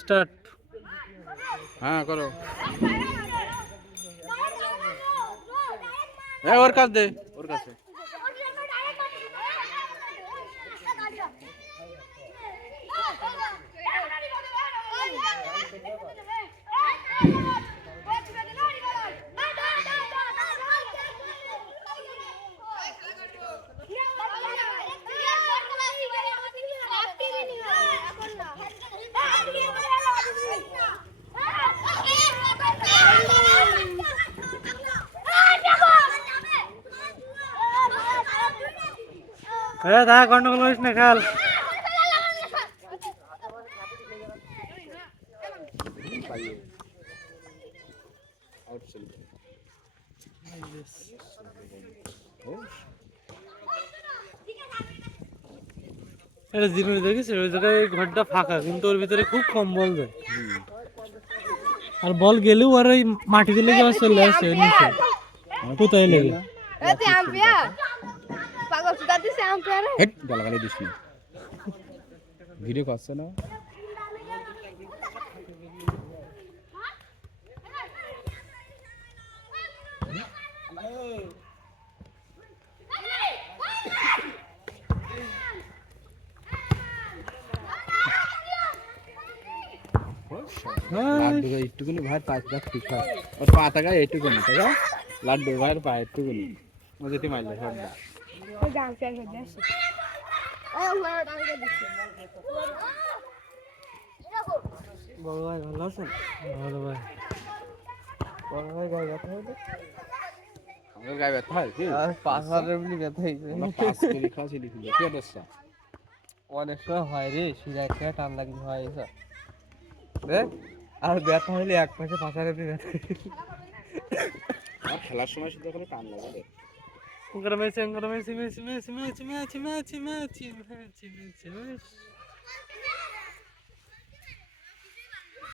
Start. হ্যাঁ করো। ওর কাছে দে, ওর কাছে। দাদা গন্ডগোল করিস না, খেল। এটা জিনিস দেখিস, ওই জায়গায় ঘরটা ফাঁকা, কিন্তু ওর ভিতরে খুব কম বল যায়। আর বল গেলেও আর ওই মাটি দিলে আবার চলে আসে নিচে, কোথায় লেগে। গালাগালি দিস না, ভিডিও করছে না। লাড্ডু একটুকুনি ভাই পাঁচ লাখ ঠিক হয়, ওর পা টাকা এইটুকুনি টাকা লাড্ডু ভাইয়ের পা একটুকুনি ও যেতে মারলে সবটা বড় ভাই ভালো আছেন? ভালো ভাই। বড় ভাই গায়ে ব্যথা হইলো? আমার গায়ে ব্যথা হয় কি? আর 5 হাজার এমনি ব্যথা হইছে। পাঁচ করে খাওয়াছিলি কি অবস্থা? অনেক সময় হয় রে, শিরা একটা টান লাগি হয় এসব রে। আর ব্যথা হইলে এক পাশে 5 হাজার এমনি ব্যথা। আর খেলার সময় শুধু ওখানে টান লাগে রে। Messi Messi Messi Messi Messi Messi Messi Messi Messi Messi Messi.